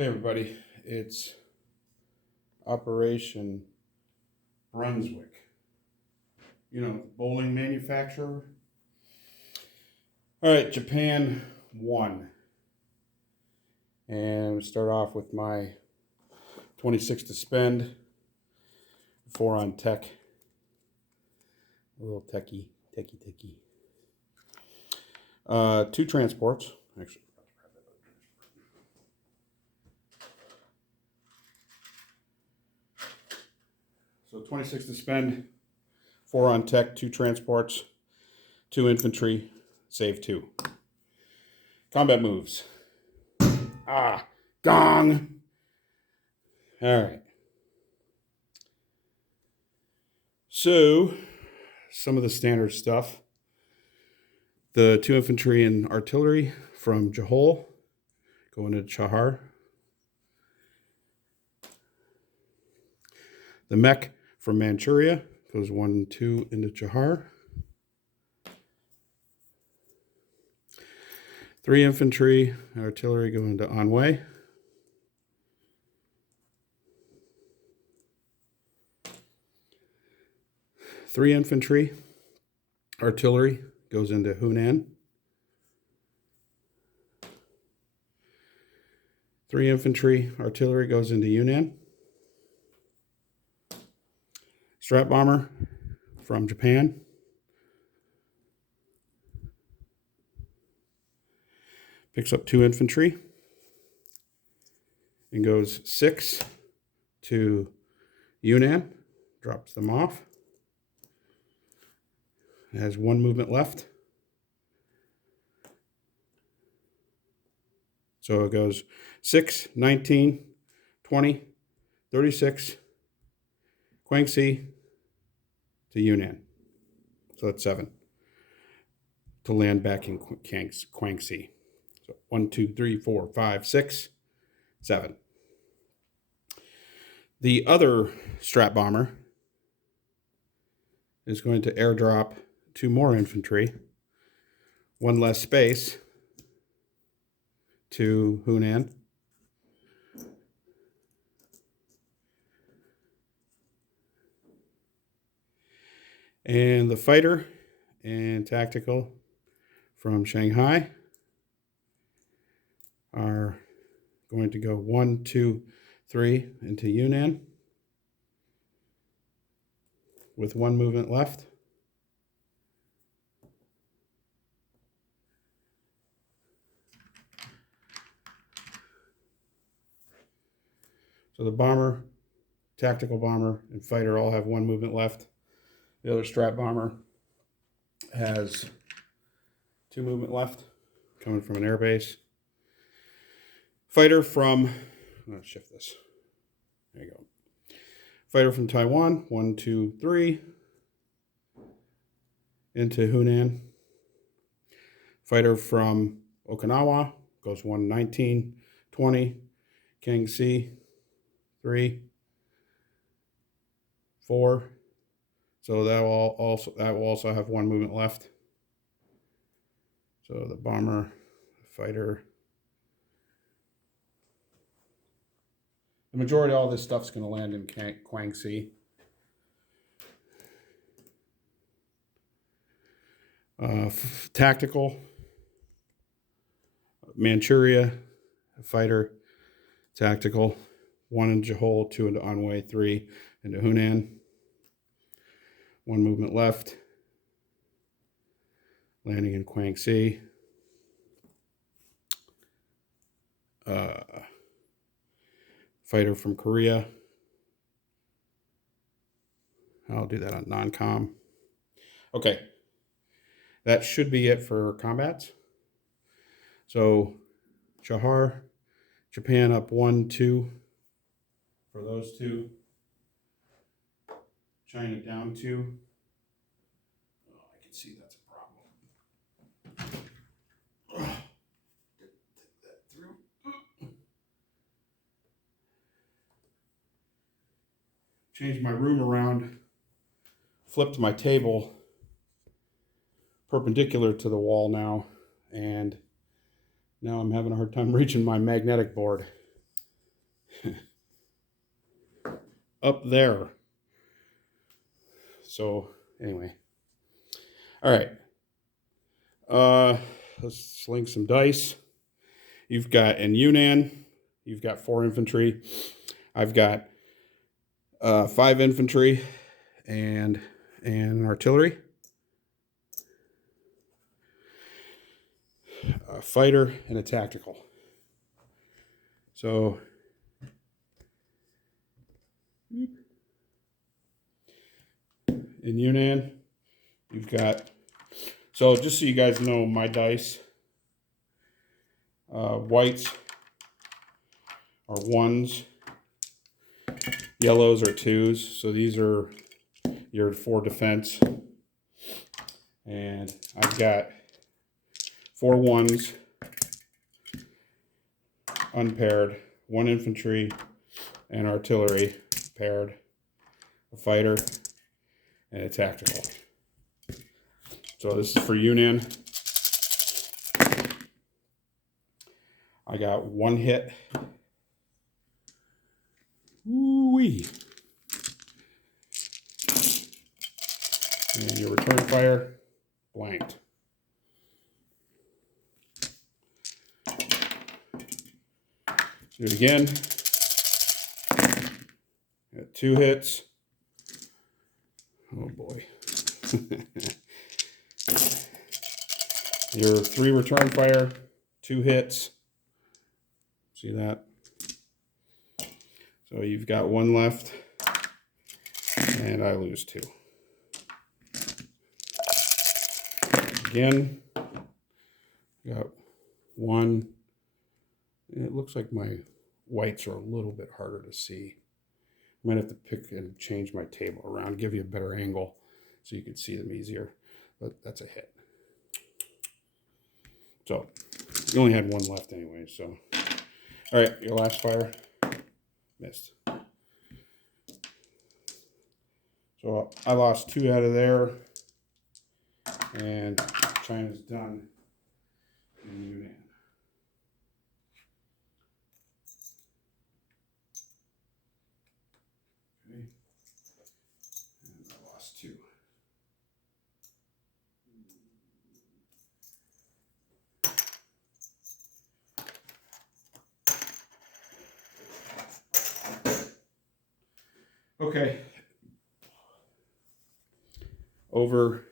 Hey everybody, it's Operation Brunswick. You know, the bowling manufacturer. All right, Japan won. And start off with my 26 to spend, 4 on tech. A little techie. 2 transports. Actually, so 26 to spend, 4 on tech, 2 transports, 2 infantry, save 2. Combat moves. Gong. All right. So, some of the standard stuff. The 2 infantry and artillery from Johol go into Chahar. The mech from Manchuria goes 1 and 2 into Chahar. 3 infantry and artillery go into Anhui. Three infantry artillery goes into Hunan. 3 infantry artillery goes into Yunnan. Strat bomber from Japan picks up 2 infantry and goes 6 to Yunnan, drops them off. It has 1 movement left. So it goes 6, 19, 20, 36, Guangxi to Yunnan. So that's 7 to land back in Guangxi. So 1, 2, 3, 4, 5, 6, 7. The other strat bomber is going to airdrop 2 more infantry, 1 less space to Hunan. And the fighter and tactical from Shanghai are going to go 1, 2, 3 into Yunnan with 1 movement left. So the bomber, tactical bomber, and fighter all have 1 movement left. The other strat bomber has 2 movement left, coming from an airbase. Fighter from, I'm going to shift this. There you go. Fighter from Taiwan, 1, 2, 3, into Hunan. Fighter from Okinawa goes 1, 19, 20, Guangxi, 3, 4. So that will also have 1 movement left. So the bomber, fighter. The majority of all this stuff's going to land in Guangxi. Tactical, Manchuria, fighter, tactical, 1 in Johol, 2 into Anhui, 3 into Hunan. 1 movement left, landing in Guangxi. Fighter from Korea. I'll do that on non-com. Okay, that should be it for combats. So Chahar, Japan up 1, 2 for those 2. China down 2. Oh, I can see that's a problem. Take that through. Changed my room around. Flipped my table perpendicular to the wall now, and now I'm having a hard time reaching my magnetic board. up there. So anyway, all right. Let's sling some dice. You've got in Yunnan, you've got 4 infantry. I've got 5 infantry and artillery, a fighter, and a tactical. So in Yunnan, you've got, so just so you guys know, my dice, whites are 1s, yellows are 2s, so these are your 4 defense. And I've got 4 1s, unpaired, 1 infantry and artillery paired, a fighter, and a tactical. So this is for Yunnan. I got 1 hit. Woo-wee. And your return fire, blanked. Do it again. Got 2 hits. Oh boy. Your 3 return fire, 2 hits. See that? So you've got 1 left, and I lose 2. Again, got 1. It looks like my whites are a little bit harder to see. I might have to pick and change my table around, give you a better angle so you can see them easier. But that's a hit. So you only had 1 left anyway. So, all right, your last fire, missed. So I lost 2 out of there, and China's done in Yunnan. Okay, and I lost 2. Okay. Over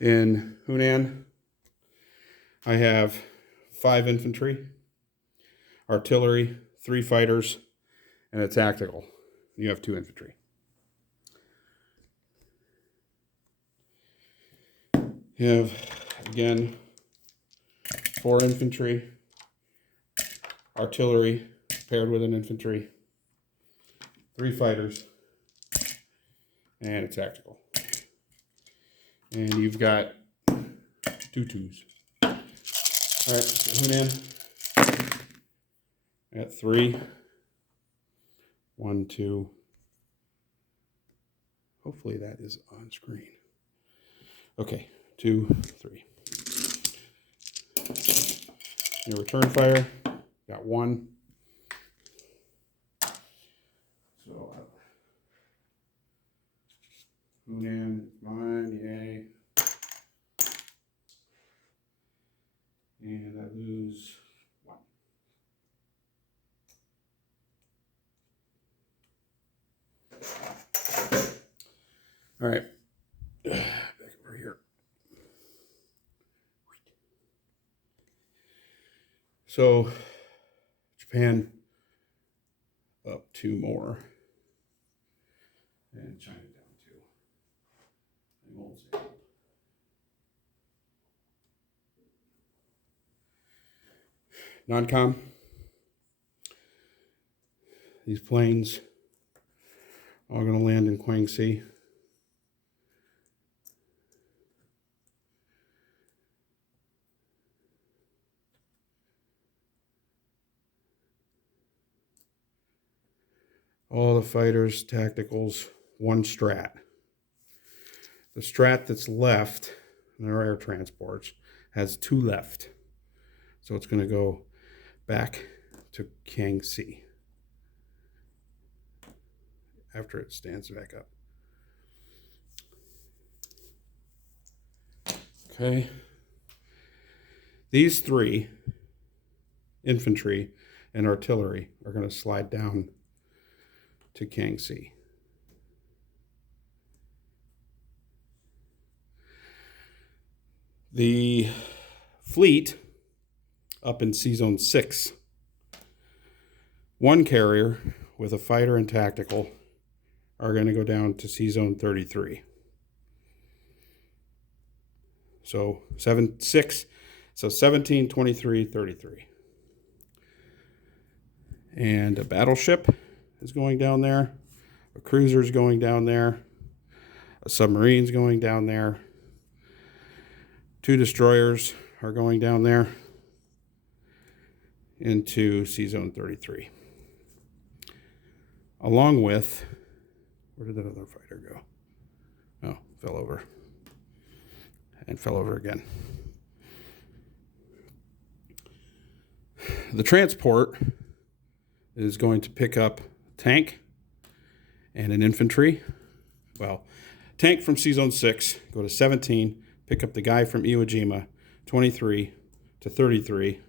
in Hunan, I have 5 infantry, artillery, 3 fighters, and a tactical. You have 2 infantry. You have, again, 4 infantry, artillery paired with an infantry, 3 fighters, and a tactical. And you've got 2 2s. All right, so Hunan, I got 3. 1, 2. Hopefully that is on screen. Okay, 2, 3. Your return fire, got 1. So Hunan, mine, yay. And I lose 1. All right, back over here. So Japan up 2 more, and China down 2. I won't say. Non-com. These planes are going to land in Guangxi. All the fighters, tacticals, 1 strat. The strat that's left, their air transports, has 2 left. So it's going to go back to Guangxi. after it stands back up. Okay. These three, infantry and artillery, are going to slide down to Kangxi. The fleet up in C-Zone 6, one carrier with a fighter and tactical are going to go down to C-Zone 33. So 17, 23, 33. And a battleship is going down there. A cruiser is going down there. A submarine's going down there. 2 destroyers are going down there into C-Zone 33. Along with, where did that other fighter go? Oh, fell over. And fell over again. The transport is going to pick up a tank and an infantry. Well, tank from C-Zone 6, go to 17, pick up the guy from Iwo Jima, 23 to 33,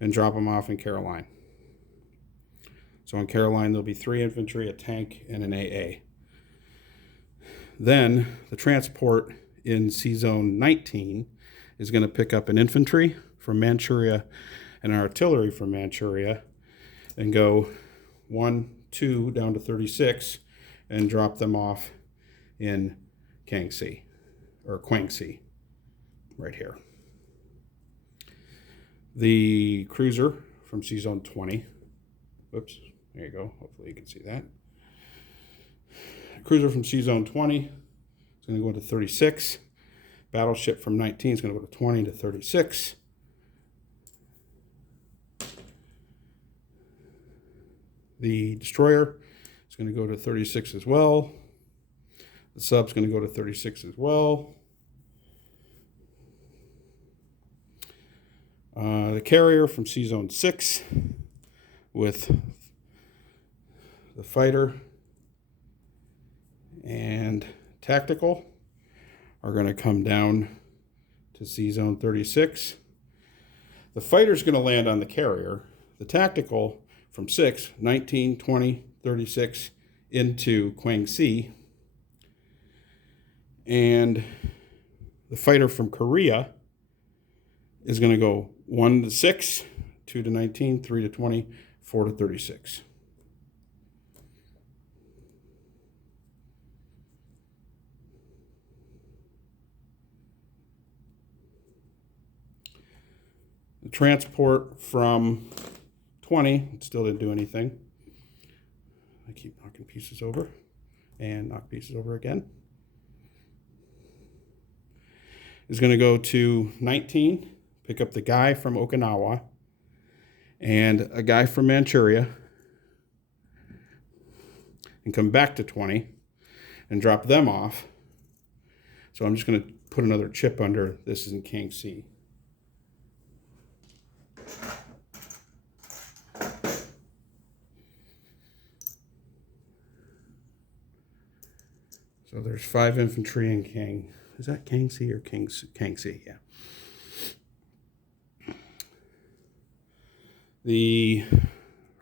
and drop them off in Caroline. So in Caroline, there'll be 3 infantry, a tank, and an AA. Then the transport in C-Zone 19 is going to pick up an infantry from Manchuria and an artillery from Manchuria and go 1, 2 down to 36 and drop them off in Kangxi, or Kwangxi, right here. The cruiser from C-Zone 20, whoops, there you go, hopefully you can see that. Cruiser from C-Zone 20 is going to go into 36. Battleship from 19 is going to go to 20 to 36. The destroyer is going to go to 36 as well. The sub's going to go to 36 as well. The carrier from C-Zone 6 with the fighter and tactical are going to come down to C-Zone 36. The fighter's going to land on the carrier. The tactical from 6, 19, 20, 36 into Kwangxi. And the fighter from Korea is going to go 1 to 6, 2 to 19, 3 to 20, 4 to 36. The transport from 20, it still didn't do anything. I keep knocking pieces over and knock pieces over again. Is going to go to 19, pick up the guy from Okinawa and a guy from Manchuria, and come back to 20 and drop them off. So I'm just going to put another chip under this is in Kangxi. So there's 5 infantry in Kang. Is that Kangxi or Kangxi? Yeah. The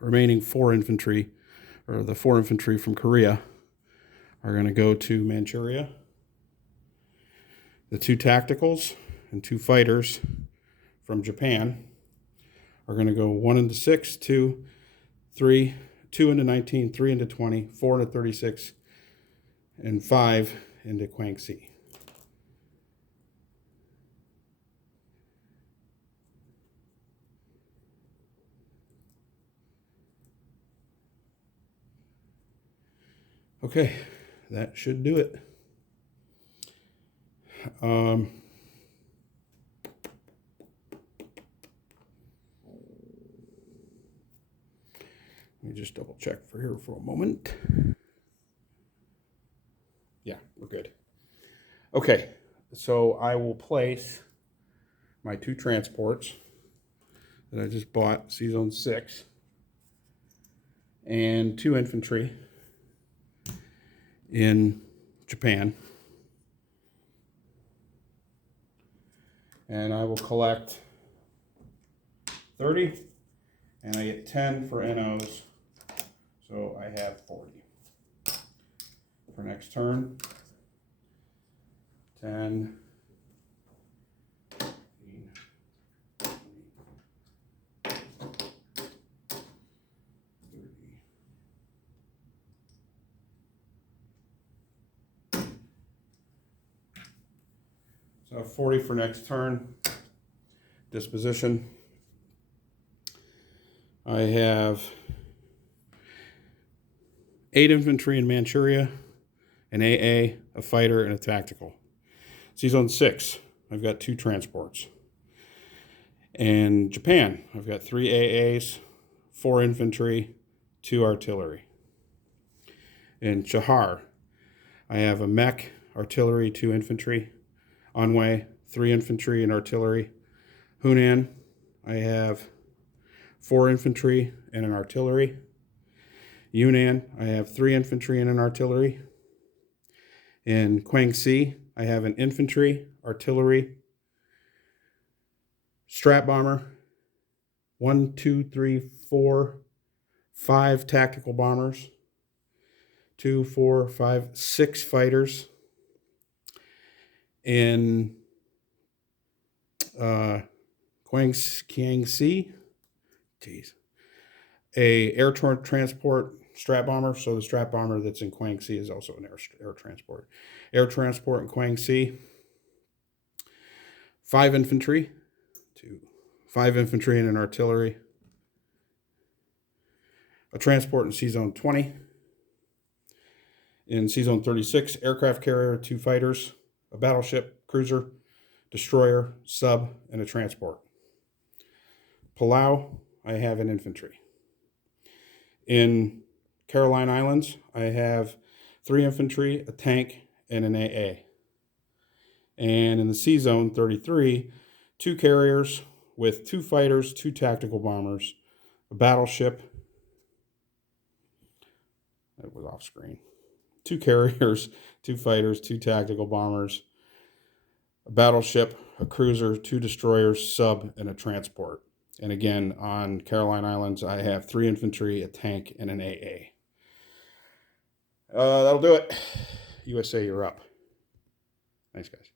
remaining 4 infantry, or the 4 infantry from Korea, are going to go to Manchuria. The 2 tacticals and 2 fighters from Japan are going to go 1 into 6, 2, 3, 2 into 19, 3 into 20, 4 into 36, and 5 into Kwangxi. Okay, that should do it. Let me just double check for here for a moment. Yeah, we're good. Okay, so I will place my 2 transports that I just bought, C-Zone 6, and 2 infantry in Japan. And I will collect 30, and I get 10 for NOs, so I have 40. For next turn, 10, 15, 20, 30. So 40 for next turn. Disposition. I have 8 infantry in Manchuria, an AA, a fighter, and a tactical. Season 6, I've got 2 transports. In Japan, I've got 3 AAs, 4 infantry, 2 artillery. In Chahar, I have a mech, artillery, 2 infantry. Anhui, 3 infantry and artillery. Hunan, I have 4 infantry and an artillery. Yunnan, I have 3 infantry and an artillery. In Guangxi, I have an infantry, artillery, strat bomber, 1, 2, 3, 4, 5 tactical bombers, 2, 4, 5, 6 fighters. In Guangxi, a air transport strat bomber. So the strat bomber that's in Guangxi is also an air transport. Air transport in Guangxi. 5 infantry, 5 infantry and an artillery. A transport in C-Zone 20. In C-Zone 36, aircraft carrier, 2 fighters, a battleship, cruiser, destroyer, sub, and a transport. Palau, I have an infantry. In Caroline Islands, I have 3 infantry, a tank, and an AA. And in the C-Zone 33, 2 carriers with 2 fighters, 2 tactical bombers, a battleship. That was off screen. 2 carriers, 2 fighters, 2 tactical bombers, a battleship, a cruiser, 2 destroyers, sub, and a transport. And again, on Caroline Islands, I have 3 infantry, a tank, and an AA. That'll do it. USA, you're up. Thanks, guys.